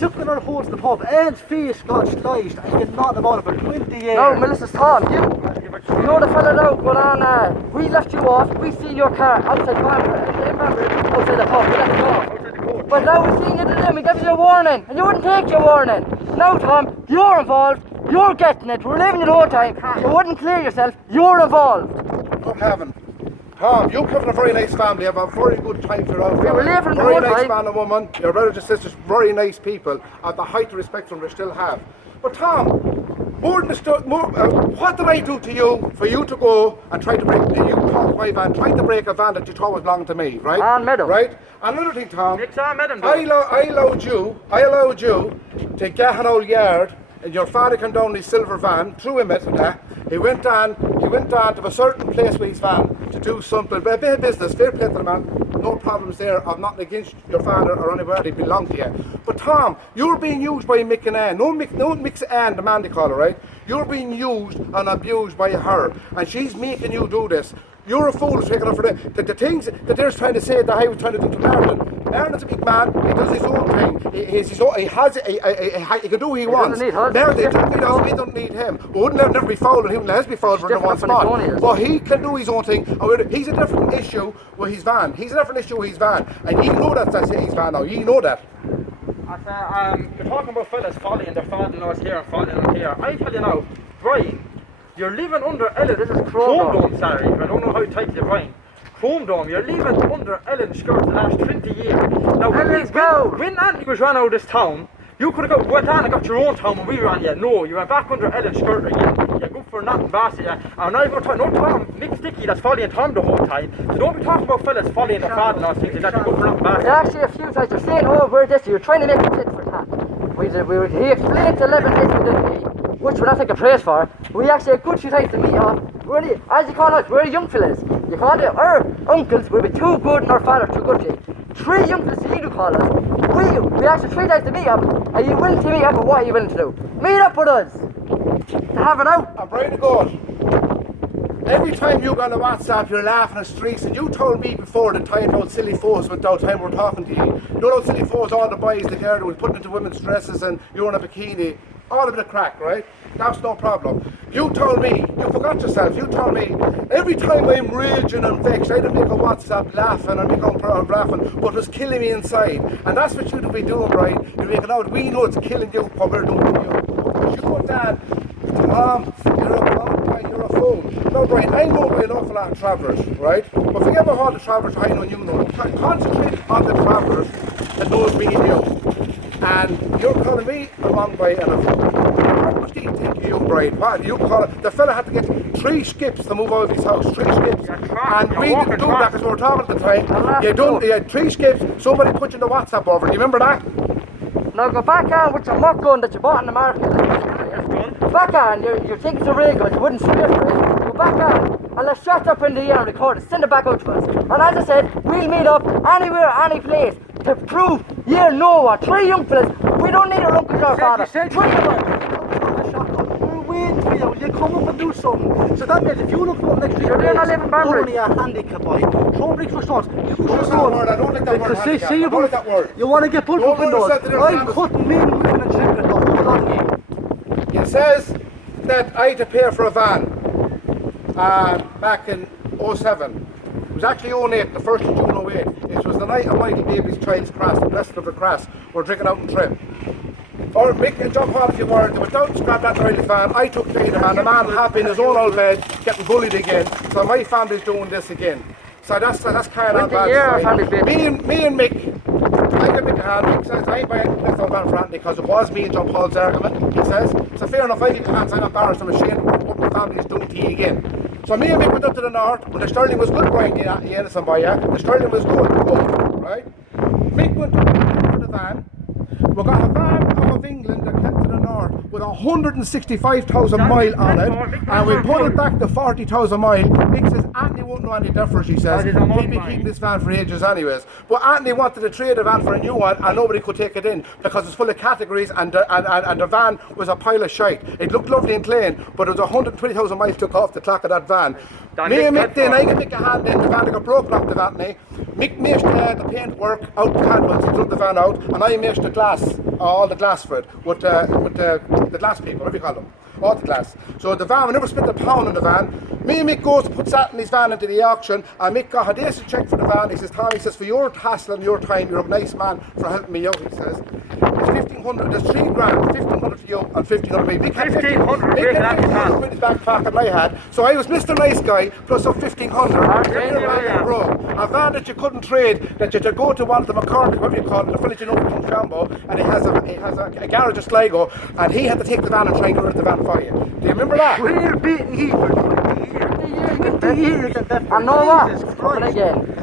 sucking our holes in the pub and face got sliced and get nothing about it for 20 years. No, Melissa's Tom, you know the fella now going on, we left you off, we seen your car outside Bamber, outside the pub, we left you off. But now we're seeing you today, we gave you a warning, and you wouldn't take your warning. Now Tom, you're involved, you're getting it, we're leaving it all time, you wouldn't clear yourself, you're involved. Good heaven. Tom, you come from a very nice family, have a very good time for our We were leaving the very whole nice time. man and woman, your brothers and sisters, very nice people, at the height of respect from we still have. But Tom, what did I do to you for you to go and try to break, you talked my van, try to break a van that you thought was belonging to me, right? On Meadow. Right? Another thing, Tom, I allowed you to get an old yard and your father came down in his silver van, threw him it and that. He went on to a certain place with his van to do something, a bit of business, fair play to the man, no problems there, I'm not against your father or anywhere they belong to you. But Tom, you're being used by Mick and Ann, don't mix Ann, the man they call her, right? You're being used and abused by her, and she's making you do this. You're a fool taking up for the things that they're trying to say that I was trying to do to Marlon. Marlon's a big man, he does his own thing, he can do what he wants. Doesn't need us. We don't need him. We wouldn't never be fouling him, let's be fouling for one spot. But he can do his own thing, and he's a different issue with his van. And you know that's his van now, you know that. You're talking about fellas following their father-in-laws here and following here. I tell you now, Brian, you're living under Ellen. This is Chrome Dome, sorry. I don't know how to type it, Brian. Chrome Dome, you're living under Ellen's skirt the last 20 years. Now, when Anthony was run out of this town, you could have went on and got your own town when we ran you. No, you went back under Ellen's skirt again. You're good for nothing, bossy. And I'm not even talking, no Tom, Nick Sticky that's following Tom the whole time. So don't be talking about fellas following their father-in-law things like that. You're good for nothing, bossy. Actually, a few times you're saying, oh, we're this, you're trying to make it fit for that. He explained to 11 days we didn't need, which we're not taking praise for. We actually had a good few times to meet up. As you call us, we're young fellas. You call it our uncles, we'll be too good and our father too good to you. 3 young fellas you do call us. We actually 3 times to meet up. Are you willing to meet up, or what are you willing to do? Meet up with us. To have it out. I'm Brian God. Every time you go on the WhatsApp, you're laughing at streets, and you told me before the time about silly photos with the time we're talking to you. You know those silly photos, all the boys, the girl was putting into women's dresses and you're in a bikini. All a bit of crack, right? That's no problem. You told me, you forgot yourself, you told me, every time I'm raging and vexed, I'd make a WhatsApp laughing and make a laughing, but it was killing me inside. And that's what you'd be doing, right? You're making out, we know it's killing you, what we're doing to you. Because you go down, you're a bad guy, you're a fool. No, Brian, I know by an awful lot of travellers, right? But forget about all the travellers I know and you know. Concentrate on the travellers that knows me and you. And you're calling me a wrong boy and a fool. How much do you think of you, Brian? What do you call it? The fella had to get 3 skips to move out of his house. 3 skips. And we didn't do that because we were talking at the time. You had 3 skips. Somebody put you in the WhatsApp over. Do you remember that? Now go back on with your mock gun that you bought in the market. Back on, you think it's a real gun, you wouldn't swear for it. Go back on and let's shut up in the air and record it. Send it back out to us. And as I said, we'll meet up anywhere, any place to prove you know what. 3 young fellas, we don't need our uncles or father. 3 of us. We're waiting for you. You come up and do something. So that means if you look up next to your You're not living Banbury. only a handicap boy, throw bricks for stones. You should I don't like that word. See, I don't like that word. You want to get bulletproof windows. I'm cutting men, women and children the whole lot of you. It says that I had to pay for a van back in 07. It was actually 08, the 1st of June 08. It was the night of Michael Baby's child's crass, the blessing of the crass. We're drinking out in Trim. Or Mick and jump on if you were. They went down to grab that Reillys van. I took the man. The man happy in his own old bed, getting bullied again. So my family's doing this again. So that's kind of bad. Me and Mick, I give Mick a hand. Mick says, I ain't buying this old van for Anthony because it was me and John Paul's argument, he says. So fair enough, I give a hand, I'm embarrassed, I'm ashamed of what my family's doing to you again. So me and Mick went up to the north, when the Sterling was good, Brian, the innocent boy, yeah? The Sterling was good, right? Mick went up to the van. We got a van out of England that came to the north with 165,000 mile on it, and we put it back to 40,000 mile. Mick says Anthony won't know any difference, he says. He'll be keeping this van for ages anyways. But Anthony wanted to trade the van for a new one, and nobody could take it in because it's full of categories, and the van was a pile of shite. It looked lovely and clean, but it was 120,000 miles took off the clock of that van. Me and Mick then, I can make a hand in the van that got broken off the Anthony. Mick made the paint work out the handles, he threw the van out, and I made the glass, all the glass for it, with the glass people, whatever you call them, all the glass. So the van, we never spent a pound on the van. Me and Mick goes to put Anthony's van into the auction, and Mick got a decent check for the van. He says, Tommy, he says, for your hassle and your time, you're a nice man for helping me out, he says. It's 1,500, there's 3 grand, 1,500 for you and 1,500 for me. Mick had 1,500 in his back pocket I had, so I was Mr. Nice Guy, plus up 1,500. A van that you couldn't trade, that you could go to one of the McCartney, whatever you call it, the village in Oakland, Shambo, and he has a garage in Sligo, and he had to take the van and try and get rid of the van for you. Do you remember that? We're beating here. I know what? Again.